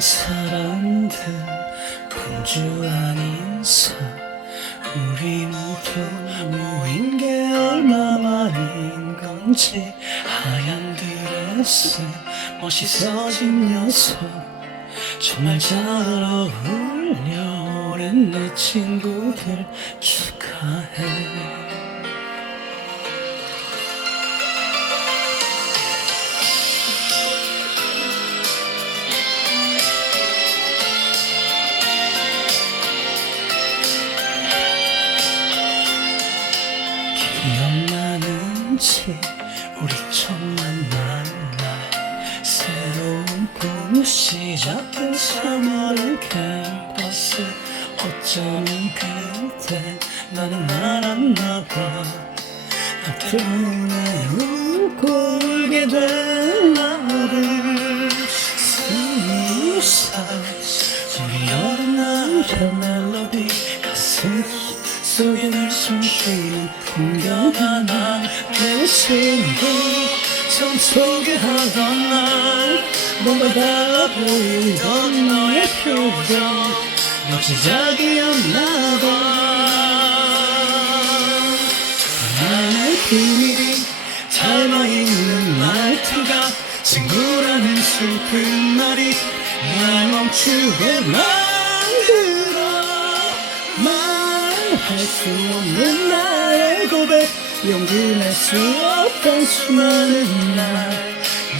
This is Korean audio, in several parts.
사람들 본주 아닌 사. 우리 모두 모인 게 얼마만인 건지 하얀 드레스 멋있어진 녀석. 정말 잘 어울려. 오랜 내 친구들 축하해 우리 처음 만난 날 새로운 꿈 시작된 3월 캠퍼스. 어쩌면 그때 나는 알았나봐. 나 때문에 울고 울게 된 나를 스무 살. 우리 여름날의 멜로디 가슴 속에 늘 숨쉬는 풍경 내 친구 처음 소개하던 날 뭔가 달라 보이던 너의 표정 멋지작이었나 봐. 나의 비밀이 닮아 있는 말투가 친구라는 슬픈 말이 날 멈추게 만들어. 말할 수 없는 나의 고백 용기 낼 수 없던 수많은 날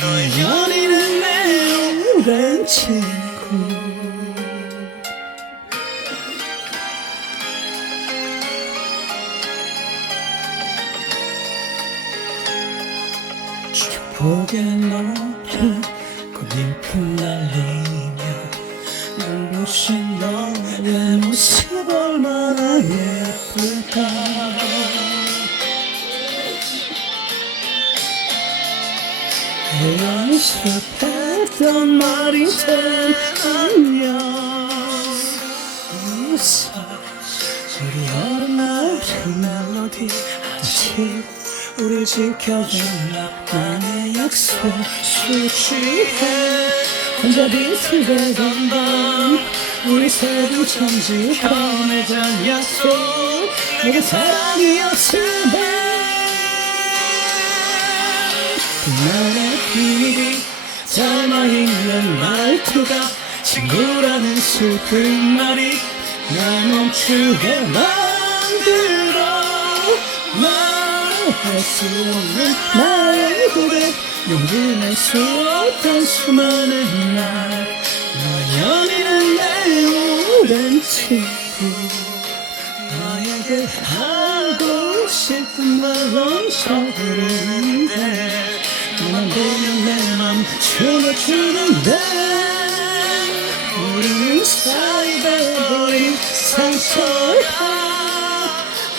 너의 연인은 내 오랜 친구. 축복의 노래 꽃잎을 날리며 눈부신 너의 모습 얼마나 예쁠까 연습했던 말이 된 안녕 웃어 우리 여름날 그 멜로디 아직 우릴 지켜준 나만의 약속 술 취해. 혼자 비틀대던 밤 우리 새벽 천지 꺼내던 약속. 내게 사랑이었으면 그날의 비밀이 닮아있는 말투가 친구라는 슬픈 말이 날 멈추게 만들어. 말할 수 없는 나의 고백 용기 낼수 없던 수많은 날. 연인은 내 오랜 친구 너에게 하고 싶은 말 엄청 흐르는데 너만 보면 내맘 춤을 추는데 우리는 사이 돼버린 상처야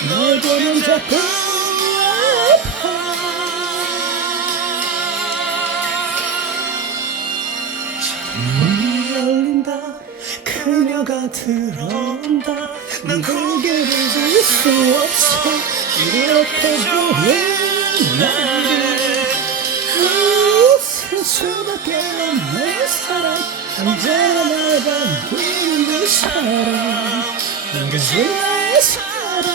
널 보면 자꾸 아파. 문이 열린다 그녀가 들어온다. 난 고개를 들수 없어. 이렇게 웃을 수밖에 없는 사람 언제나 날 반기는 그넌 그지 나의 사랑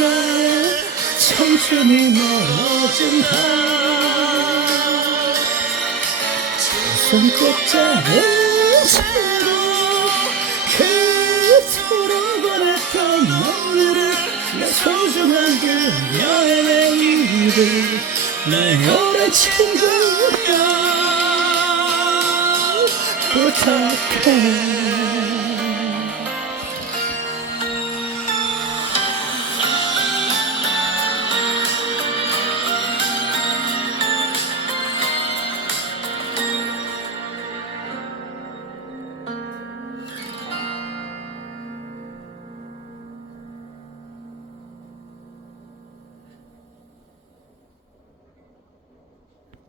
나의 청춘이 멀어진 밤. 손꼭 잡은 채로 소중한 그녀의 이를 내 오랜 친구야. 부탁해